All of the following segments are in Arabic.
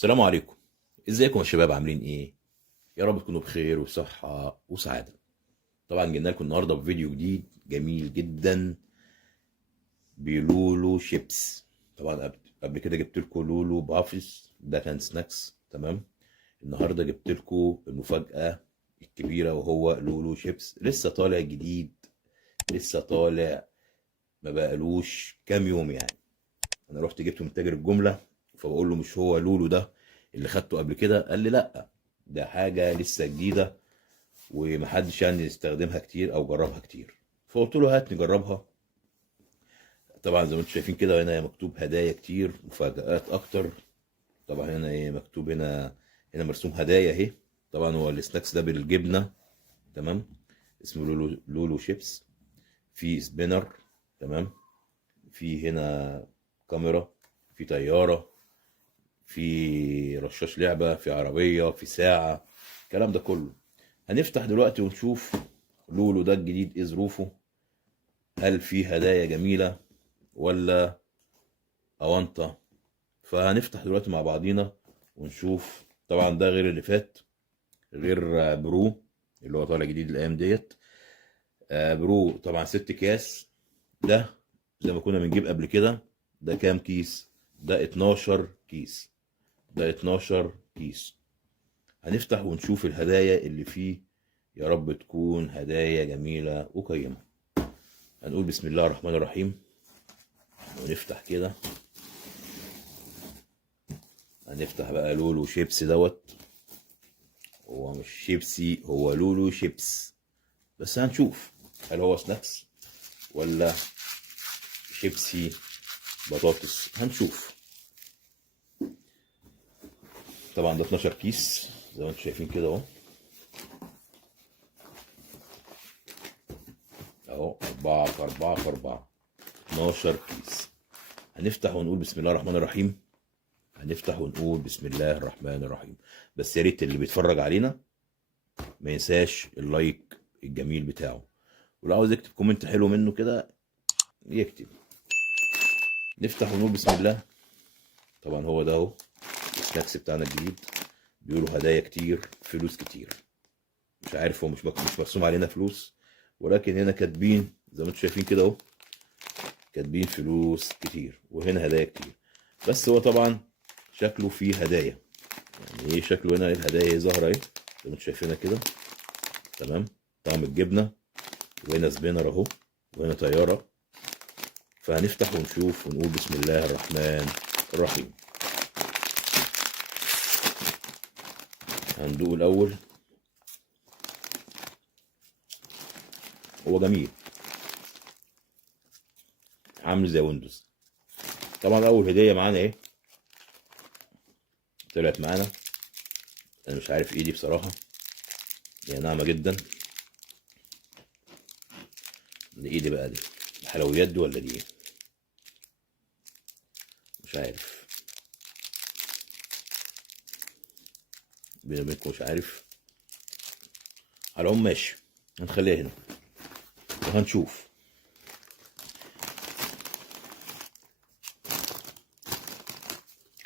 السلام عليكم. ازيكم يا شباب، عاملين ايه؟ يا رب تكونوا بخير وصحة وسعادة. طبعا جينا لكم النهارده بفيديو جديد جميل جدا بلولو شيبس. طبعا قبل كده جبت لكم لولو بافيس، ده كان سناكس، تمام. النهارده جبت لكم المفاجأة الكبيرة وهو لولو شيبس لسه طالع جديد، لسه طالع، ما بقالوش كام يوم يعني. انا رحت جبته من تاجر الجمله، فبقول له مش هو لولو ده اللي خدته قبل كده؟ قال لي لا، ده حاجه لسه جديده ومحدش يعني يستخدمها كتير او جربها كتير. فقلت له هات نجربها. طبعا زي ما انتم شايفين كده، هنا مكتوب هدايا كتير، مفاجآت اكتر. طبعا هنا ايه مكتوب؟ هنا مرسوم هدايا اهي. طبعا هو السناكس ده بالجبنه، تمام. اسمه لولو شيبس. في سبينر، تمام. في هنا كاميرا، في طياره، في رشاش لعبة، في عربية، في ساعة، الكلام ده كله. هنفتح دلوقتي ونشوف لولو ده الجديد ايه ظروفه. هل في هدايا جميلة ولا أونطة؟ فهنفتح دلوقتي مع بعضينا ونشوف. طبعا ده غير اللي فات، غير برو اللي هو طالع جديد الأيام ديت. برو طبعا 6 أكياس. ده زي ما كنا بنجيب قبل كده. ده كام كيس؟ ده 12 كيس. ده 12 كيس. هنفتح ونشوف الهدايا اللي فيه. يا رب تكون هدايا جميلة وقيمة. هنقول بسم الله الرحمن الرحيم ونفتح كده. هنفتح بقى لولو شيبسي دوت. هو مش شيبسي، هو لولو شيبس. بس هنشوف هل هو سناكس ولا شيبسي بطاطس، هنشوف. طبعا ده 12 كيس زي ما انتم شايفين كده اهو. اهو 4 في 4 في 4، 12 كيس. هنفتح ونقول بسم الله الرحمن الرحيم. هنفتح ونقول بسم الله الرحمن الرحيم. بس يا ريت اللي بيتفرج علينا ما ينساش اللايك الجميل بتاعه، ولو عاوز يكتب كومنت حلو منه كده يكتب. نفتح ونقول بسم الله. طبعا هو ده اهو السناكس بتاعنا الجديد. بيقولوا هدايا كتير، فلوس كتير. مش عارف، هو مش مرسوم علينا فلوس، ولكن هنا كاتبين زي ما انتم شايفين كده اهو، كاتبين فلوس كتير وهنا هدايا كتير. بس هو طبعا شكله فيه هدايا. يعني ايه شكله؟ هنا الهدايا ظاهره اهي زي ما انتم شايفينها كده، تمام. طعم الجبنه، وهنا سبينر اهو، وهنا طياره. فهنفتح ونشوف ونقول بسم الله الرحمن الرحيم. هندوق الاول. هو جميل، عامل زي ويندوز. طبعا اول هديه معانا ايه طلعت معانا؟ انا مش عارف ايه دي بصراحه، هي ناعمه جدا. دي ايه دي بقى؟ دي حلويات دي ولا دي ايه؟ مش عارف، بيني وبينكم مش عارف. على العموم ماشي، هنخليها هنا وهنشوف.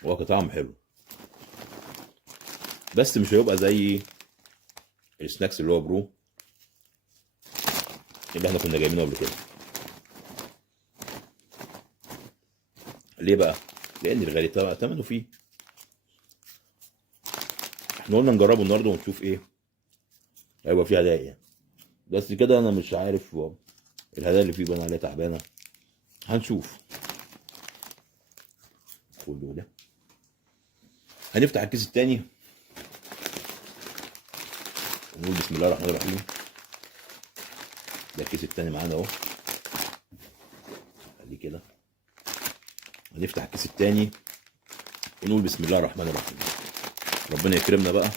هو كطعم حلو، بس مش هيبقى زي السناكس اللي هو برو اللي احنا كنا جايبينه قبل كده. ليه بقى؟ لان الغالي طبعا ثمنه فيه. احنا قلنا نجربه النهارده ونشوف ايه هيبقى فيه هدايا. بس كده انا مش عارف الهدايا اللي فيه بان عليها تعبانه. هنشوف. كله ده. هنفتح الكيس التاني ونقول بسم الله الرحمن الرحيم. ده الكيس التاني معانا اهو، خليه كده. هنفتح الكيس التاني ونقول بسم الله الرحمن الرحيم. ربنا يكرمنا بقى،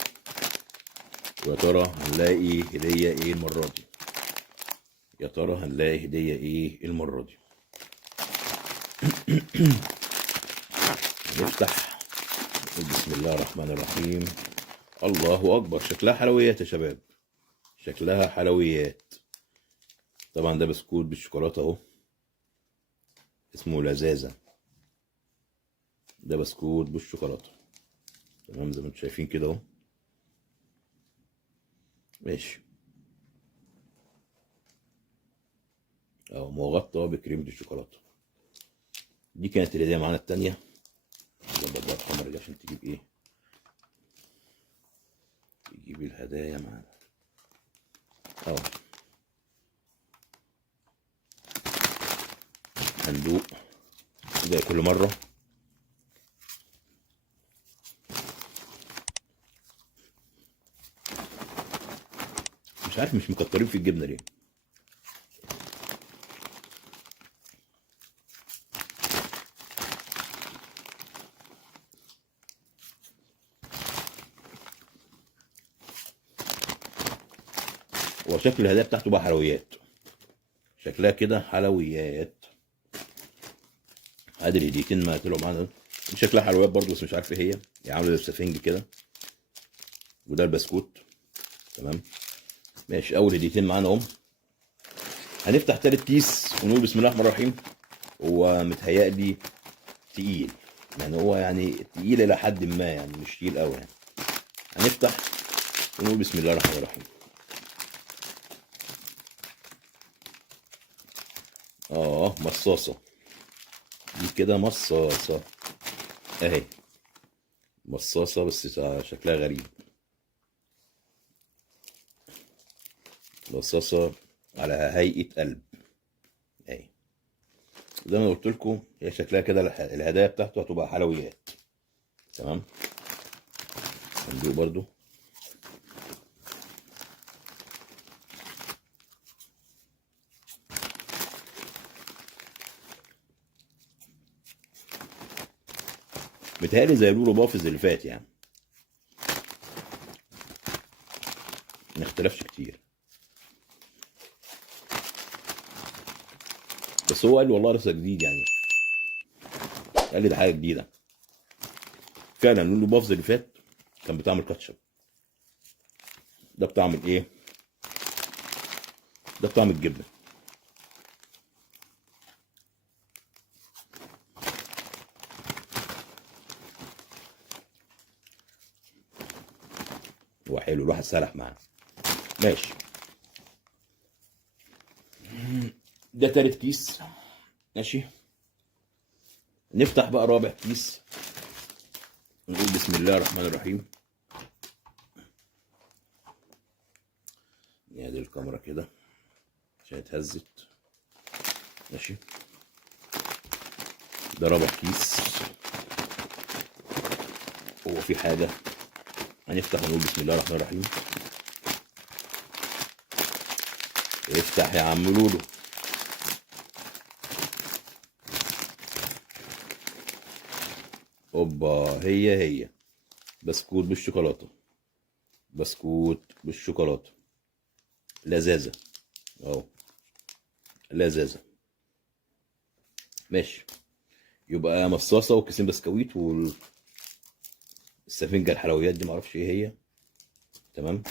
ويا ترى هنلاقي هدية ايه المرة دي؟ يا ترى هنلاقي هدية ايه المرة دي؟ نفتح نقول بسم الله الرحمن الرحيم. الله اكبر، شكلها حلويات يا شباب، شكلها حلويات. طبعا ده بسكوت بالشوكولاتة اهو، اسمه لذاذة. ده بسكوت بالشوكولاتة. تمام زي ما انتم شايفين كده اهو. ماشي اهو مغطى بكريمة الشوكولاتة. دي كانت الهدية معانا التانية. نظبط بقى الكاميرا دي عشان تجيب ايه، تجيب الهدايا معانا اهو. صندوق زي كل مرة. مش عارف مش مكترين في الجبنة ليه. هو شكل الهدايا بتاعته بقى حلويات، شكلها كده حلويات. ادي الهديتين ما طلعوا معانا دول. دي شكلها حلويات برضه بس مش عارف ايه هي، هي عامله زي السفنج كده. وده البسكوت. تمام ماشي. اول هديتين معانا اهم. هنفتح تالت كيس ونقول بسم الله الرحمن الرحيم. هو متهيألي تقيل، يعني هو يعني تقيل الى حد ما، يعني مش تقيل قوي يعني. هنفتح ونقول بسم الله الرحمن الرحيم. مصاصه. دي كده مصاصه اهي. مصاصه بس شكلها غريب. مصاصه على هيئه قلب اهي. زي ما قلت لكم هي شكلها كده الهدايا بتاعته هتبقى حلويات. تمام. صندوق برضو. متهيألي زي لولو بافز اللي فات يعني، ما اختلفش كتير. بس هو قال لي والله لسه جديد يعني، قال لي ده حاجه جديده. فعلا لولو بافز اللي فات كان بطعم الكاتشب، ده بطعم الايه، ده بطعم الجبنه. هو حلو الواحد سرح معاه. ماشي. ده تالت كيس. ماشي. نفتح بقى رابع كيس نقول بسم الله الرحمن الرحيم. نعدل الكاميرا كده عشان اتهزت. ماشي. ده رابع كيس. هو في حاجة. هنفتح ونقول بسم الله الرحمن الرحيم. افتح يا عم لولو. اوبا هي بسكوت بالشوكولاتة. بسكوت بالشوكولاتة. لذاذة اهو. لذاذة. ماشي. يبقى مصاصة وكيسين بسكويت والسفنجة الحلويات دي معرفش ايه هي. تمام.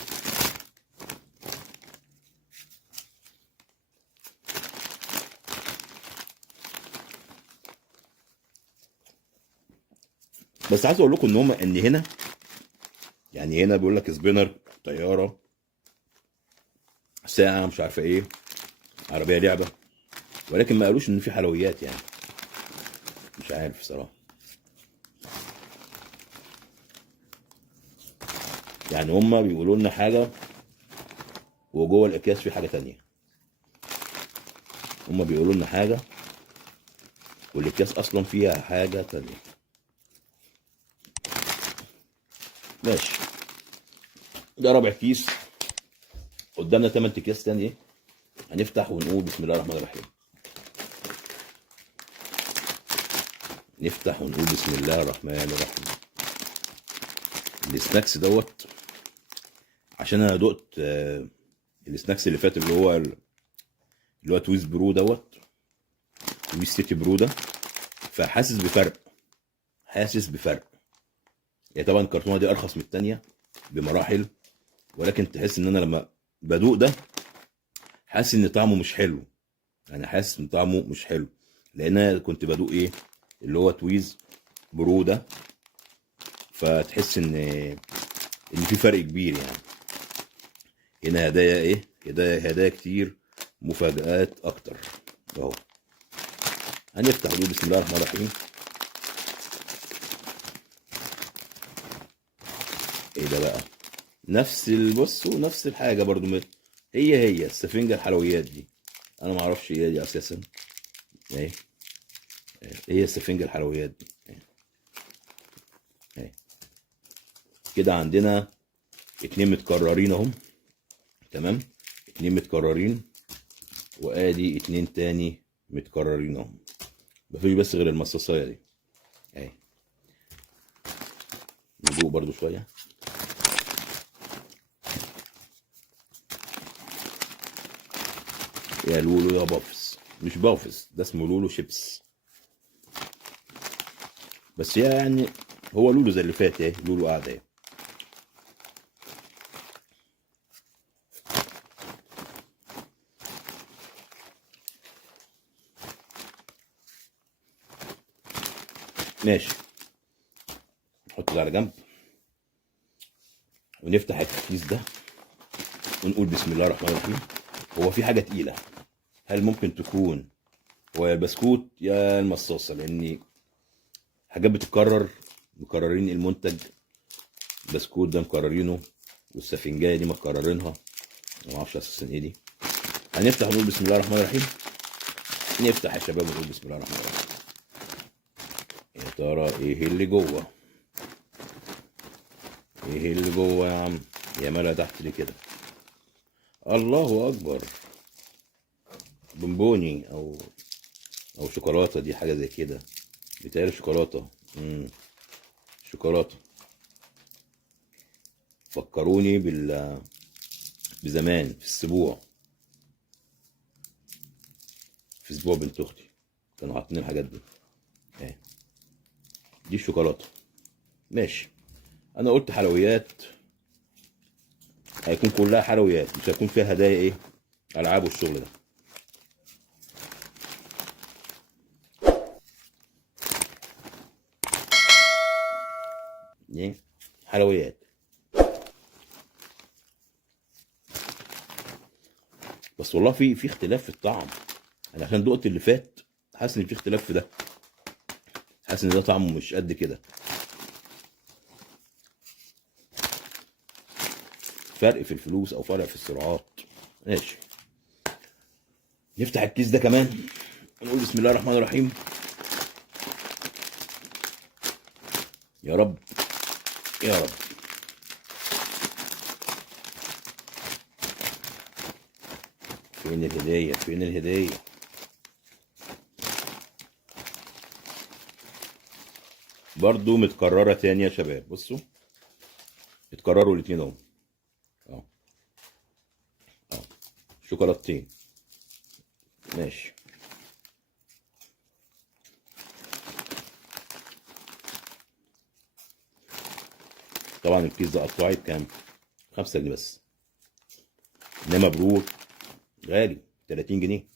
بس عايز اقول لكم ان هما ان هنا، يعني هنا بيقول لك سبينر، طيارة، ساعة، مش عارفة ايه، عربية لعبة، ولكن ما قالوش ان في حلويات يعني. مش عارف صراحة. يعني هما بيقولوا لنا حاجة وجوه الاكياس في حاجة تانية. هما بيقولوا لنا حاجة والاكياس اصلا فيها حاجة تانية. ماشي. ده رابع كيس. قدامنا 8 اكياس تاني. هنفتح ونقول بسم الله الرحمن الرحيم. نفتح ونقول بسم الله الرحمن الرحيم. السناكس دوت عشان انا دقت السناكس اللي فات اللي هو تويز برو دوت، تويز سيتي برو ده، فحاسس بفرق. حاسس بفرق. هي طبعا الكرتونه دي ارخص من التانيه بمراحل، ولكن تحس ان انا لما بدوق ده حاسس ان طعمه مش حلو. يعني حاسس ان طعمه مش حلو، لان انا كنت بدوق ايه اللي هو تويز برو ده، فتحس ان في فرق كبير يعني. هنا هدايا ايه، هدايا كتير، مفاجآت اكتر اهو. هنفتح دول بسم الله الرحمن الرحيم. ايه ده بقى؟ نفس البص ونفس الحاجه برضو هي السفنجه الحلويات دي، انا ما اعرفش ايه دي اساسا. اهي هي السفنجه الحلويات دي اهي. كده عندنا اتنين متكررين اهم، تمام، اتنين متكررين، وادي اتنين تاني متكررين اهم. مفيش بس غير المصاصايه دي اهي. ندوق برضو شويه. يا لولو يا بافس، مش بافس ده اسمه لولو شيبس، بس يعني هو لولو زي اللي فات اهي، لولو قاعده اهي. ماشي، نحط ده على جنب ونفتح الكيس ده ونقول بسم الله الرحمن الرحيم. هو في حاجه تقيله، هل ممكن تكون هو يا البسكوت يا المصاصه؟ لان حاجات بتتكرر، مكررين المنتج. البسكوت ده مكررينه، والسفنجايه دي مكررينها، ما اعرفش اساسا ايه دي. هنفتح ونقول بسم الله الرحمن الرحيم. نفتح يا شباب ونقول بسم الله الرحمن الرحيم. يا ترى ايه اللي جوه؟ ايه اللي جوه يا عم؟ يا ملا تحت ليه كده؟ الله اكبر، بونبوني او شوكولاته، دي حاجه زي كده، بيتهيألي شوكولاته. شوكولاته. فكروني بزمان في السبوع، في اسبوع بنت اختي كانوا حاطين الحاجات دي اهي. دي الشوكولاته. ماشي، انا قلت حلويات، هيكون كلها حلويات، مش هيكون فيها هدايا ايه، العاب والشغل ده. ايه حلويات. بس والله في اختلاف في الطعم. انا عشان دقت اللي فات حاسس ان في اختلاف في ده، حاسس ان ده طعمه مش قد كده، فرق في الفلوس او فرق في السرعات. ماشي، نفتح الكيس ده كمان ونقول بسم الله الرحمن الرحيم. يا رب يا رب. فين الهدية؟ فين الهدية؟ برضو متكررة تاني يا شباب، بصوا اتكرروا الاتنين اهو. اه اه، شوكولاتتين. ماشي. طبعا الكيس ده قطاعي بكام؟ 5 جنيه بس، انما برور غالي 30 جنيه.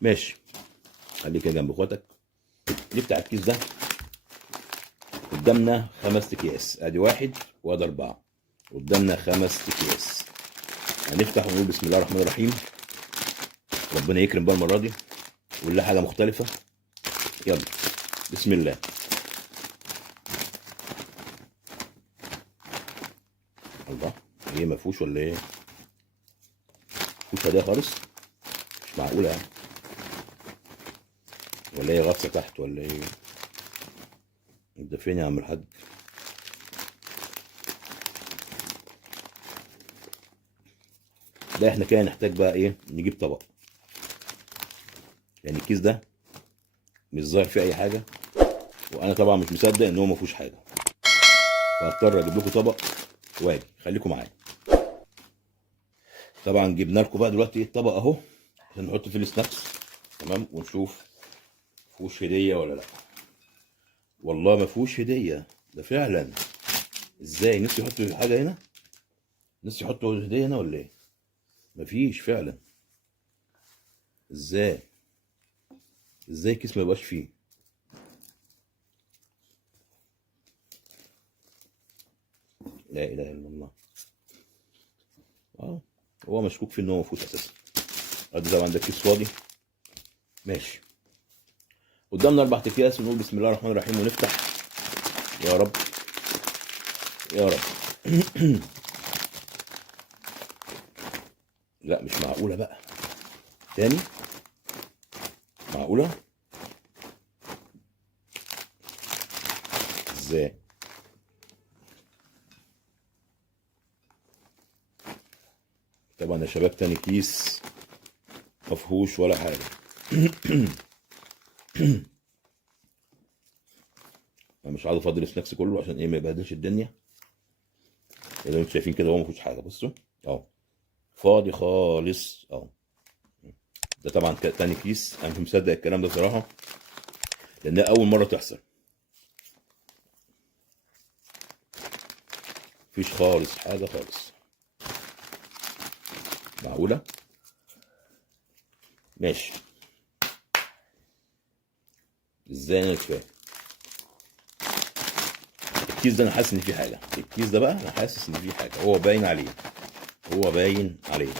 ماشي، خليك جنب اخواتك. نفتح الكيس ده، قدامنا 5 اكياس، ادي واحد وادي 4، قدامنا 5 اكياس. هنفتح ونقول بسم الله الرحمن الرحيم. ربنا يكرم بقى المره دي ونلاقي حاجه مختلفه. يلا بسم الله. الله، ايه ما فيهوش ولا ايه؟ مفيهوش هدايا خالص؟ مش معقوله يعني، ولا ايه غطسه تحت ولا ايه؟ انت فين يا عم الحاج؟ لا احنا كده نحتاج بقى ايه، نجيب طبق، يعني الكيس ده مش ظاهر فيه اي حاجه، وانا طبعا مش مصدق ان هو ما فيهوش حاجه، فهضطر اجيب لكم طبق واجي، خليكم معايا. طبعا جبنا لكم بقى دلوقتي ايه الطبق اهو، عشان نحط فيه السناكس، تمام، ونشوف فيهوش هديه ولا لا. والله ما فيهوش هديه، ده فعلا. ازاي نفسي يحطوا حاجه هنا؟ نفسي يحطوا هديه هنا ولا ايه؟ مفيش فعلا. ازاي؟ ازاي كيس ما يبقاش فيه؟ لا اله الا الله. اه، هو مشكوك في ان هو مفهوش اساسا. ادي طبعا ده كيس فاضي. ماشي. قدامنا 4 اكياس، ونقول بسم الله الرحمن الرحيم ونفتح. يا رب يا رب. لا مش معقولة بقى. تاني. معقولة؟ ازاي؟ طبعا يا شباب تاني كيس مفهوش ولا حاجة. انا مش عايز افضل السناكس كله عشان ايه ما يبهدلش الدنيا. زي ما انتم شايفين كده هو مفهوش حاجة، بصوا اهو فاضي خالص اهو. ده طبعا تاني كيس، انا مش مصدق الكلام ده بصراحة، لان ده اول مرة تحصل. مفيش خالص حاجة خالص. معقولة؟ ماشي. ازاي؟ انا مش فاهم. الكيس ده انا حاسس ان فيه حاجة، الكيس ده بقى انا حاسس ان فيه حاجة، هو باين عليه، هو باين عليه.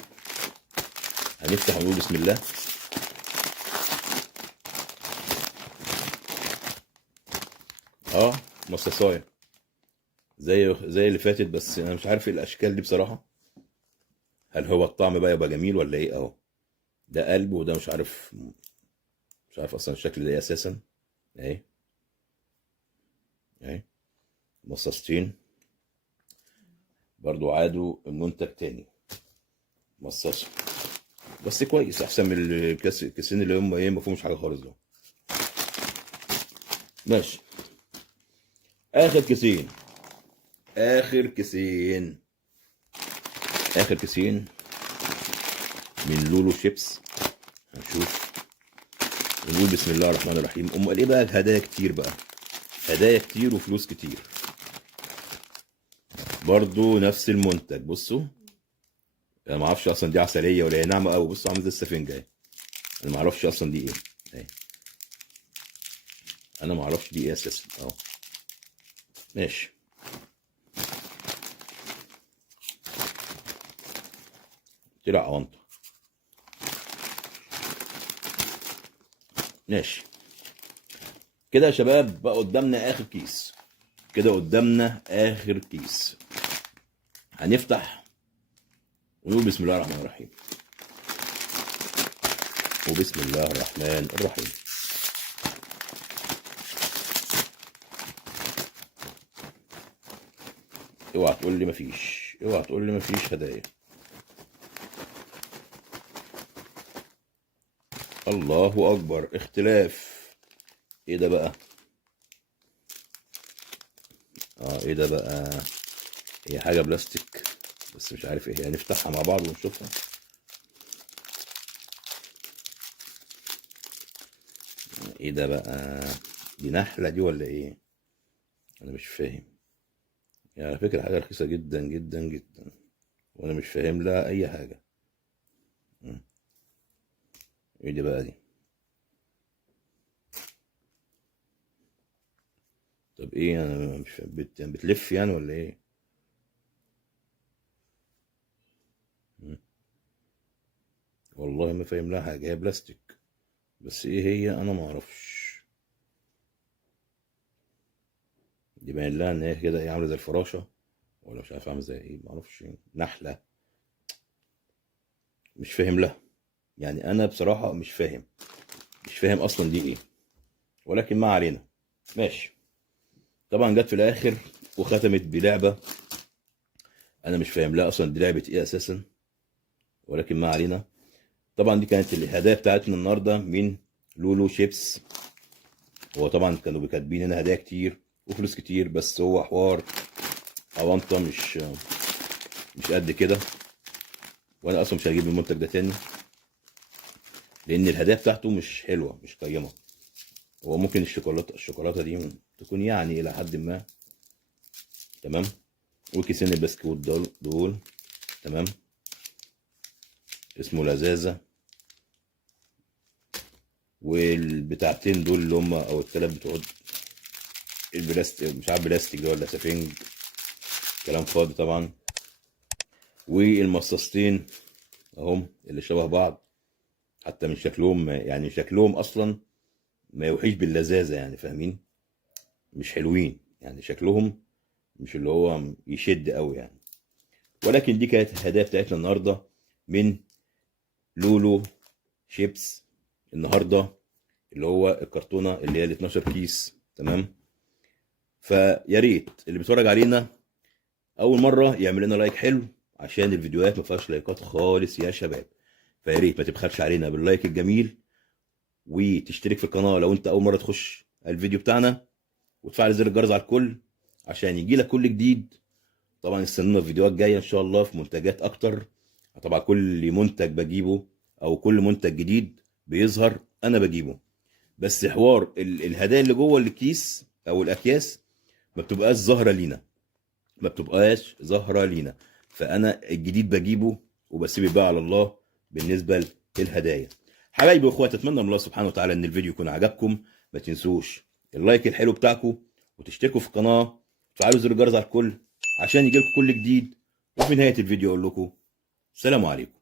هنفتح ونقول بسم الله. اه، مصاصايه زي اللي فاتت، بس انا مش عارف ايه الاشكال دي بصراحه. هل هو الطعم بقى يبقى جميل ولا ايه؟ اهو ده قلب، وده مش عارف، مش عارف اصلا الشكل ده ايه اساسا. اهي اهي مصاصتين برضو عادوا المنتج تاني مصاصه، بس كويس احسن من الكيسين اللي هم ايه ما فيهمش حاجه خالص دول. ماشي. اخر كيسين، اخر كيسين، اخر كيسين من لولو شيبس. هنشوف ونقول بسم الله الرحمن الرحيم. امال ايه بقى؟ الهدايا كتير بقى، هدايا كتير وفلوس كتير. برضو نفس المنتج، بصوا. انا ما اعرفش اصلا دي عسليه ولا هي ناعمه قوي، بصوا عامل زي السفنجه اهي. انا ما اعرفش اصلا دي ايه اهي. انا ما اعرفش دي ايه اساسا اهو. ماشي. طلع اونطه. ماشي. كده يا شباب بقى قدامنا اخر كيس، كده قدامنا اخر كيس. هنفتح ونقول بسم الله الرحمن الرحيم. وبسم الله الرحمن الرحيم. اوعى تقول لي مفيش، اوعى تقول لي مفيش هدايا. الله اكبر، اختلاف. ايه ده بقى؟ ايه ده بقى؟ هي حاجه بلاستيك بس مش عارف ايه هي، هنفتحها مع بعض ونشوفها. ايه ده بقى؟ دي نحله دي ولا ايه؟ انا مش فاهم. يعني على فكره حاجه رخيصه جدا جدا جدا، وانا مش فاهم لها اي حاجه. مم. ايه دي بقى دي؟ طب ايه؟ انا مش فاهم. يعني بتلف يعني ولا ايه؟ مم. والله ما فاهم لها حاجه، هي بلاستيك بس ايه هي انا ما اعرفش. دي باين لها ان هي كده ايه، عامله زي الفراشه، ولا مش عارف عامله زي ايه، ما اعرفش. نحله. مش فاهم لها. يعني انا بصراحه مش فاهم، مش فاهم اصلا دي ايه، ولكن ما علينا. ماشي. طبعا جت في الاخر وختمت بلعبه انا مش فاهم لها اصلا دي لعبه ايه اساسا، ولكن ما علينا. طبعا دي كانت الهدايا بتاعتنا النهارده من لولو شيبس. هو طبعا كانوا كاتبين هنا هدايا كتير وفلوس كتير، بس هو حوار اونطه مش قد كده. وانا اصلا مش هجيب المنتج ده تاني، لان الهدايا بتاعته مش حلوه مش قيمه. هو ممكن الشوكولاته دي تكون يعني الى حد ما تمام، وكيسين البسكوت دول تمام. اسمه لذاذه. والبتاعتين دول اللي هم او الثلاث بتوع البلاستيك، مش عارف بلاستيك ده ولا سفنج، كلام فاضي طبعا. والمصاصتين اهم اللي شبه بعض، حتى من شكلهم يعني شكلهم اصلا ما يوحيش باللذاذه، يعني فاهمين، مش حلوين يعني شكلهم، مش اللي هو يشد قوي يعني. ولكن دي كانت الهدايا بتاعتنا النهارده من لولو شيبس النهارده، اللي هو الكرتونه اللي هي ال 12 كيس، تمام. فيا ريت اللي بيتفرج علينا اول مره يعمل لنا لايك حلو، عشان الفيديوهات ما فيهاش لايكات خالص يا شباب. فيا ريت ما تبخلش علينا باللايك الجميل، وتشترك في القناه لو انت اول مره تخش الفيديو بتاعنا، وتفعل زر الجرس على الكل عشان يجي لك كل جديد. طبعا استنونا في فيديوهات جايه ان شاء الله في منتجات اكتر. طبعا كل منتج بجيبه او كل منتج جديد بيظهر انا بجيبه، بس حوار الهدايا اللي جوه الكيس او الاكياس ما بتبقاش ظاهره لينا، ما بتبقاش ظاهره لينا. فانا الجديد بجيبه وبسيب الباقي على الله بالنسبه للهدايا. حبايبي واخواتي، اتمنى من الله سبحانه وتعالى ان الفيديو يكون عجبكم. ما تنسوش اللايك الحلو بتاعكم، وتشتركوا في القناه، وتفعلوا زر الجرس على الكل عشان يجيلكم كل جديد. وفي نهايه الفيديو اقول لكم السلام عليكم.